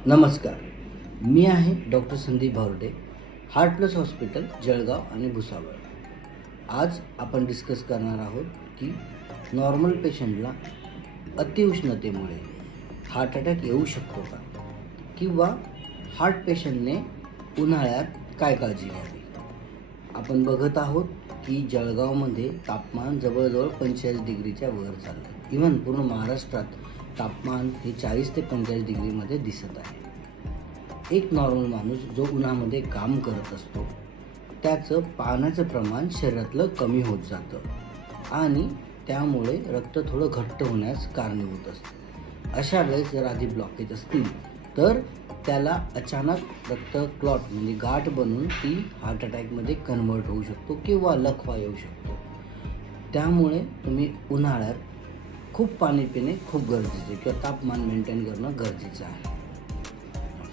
नमस्कार, मी आहे doctor Sandeep Bhawade, heart plus hospital Jalgaon आणि भुसावळ. आज आपण डिस्कस करणार आहोत की नॉर्मल पेशंटला अतिउष्णतेमुळे हार्ट अटॅक येऊ शकतो का, किंवा हार्ट पेशंटने उन्हाळ्यात काय काळजी घ्यावी. आपण बघत आहोत की जळगावमध्ये तापमान जवळजवळ 45 डिग्रीच्या वर चाललं आहे. इव्हन पूर्ण महाराष्ट्रात तापमान हे 40 ते 45 डिग्रीमध्ये दिसत आहे. एक नॉर्मल माणूस जो उन्हामध्ये काम करत असतो त्याचं पाण्याचं प्रमाण शरीरातलं कमी होत जातं आणि त्यामुळे रक्त थोडं घट्ट होण्यास कारणीभूत असतं. अशा वेळेस जर आधी ब्लॉकेज असतील तर त्याला अचानक रक्त क्लॉट म्हणजे गाठ बनून ती हार्ट अटॅकमध्ये कन्वर्ट होऊ शकतो किंवा लकवा येऊ शकतो. त्यामुळे तुम्ही उन्हाळ्यात खूप पाणी पिणे खूप गरजेचे किंवा तापमान मेंटेन करणं गरजेचं आहे.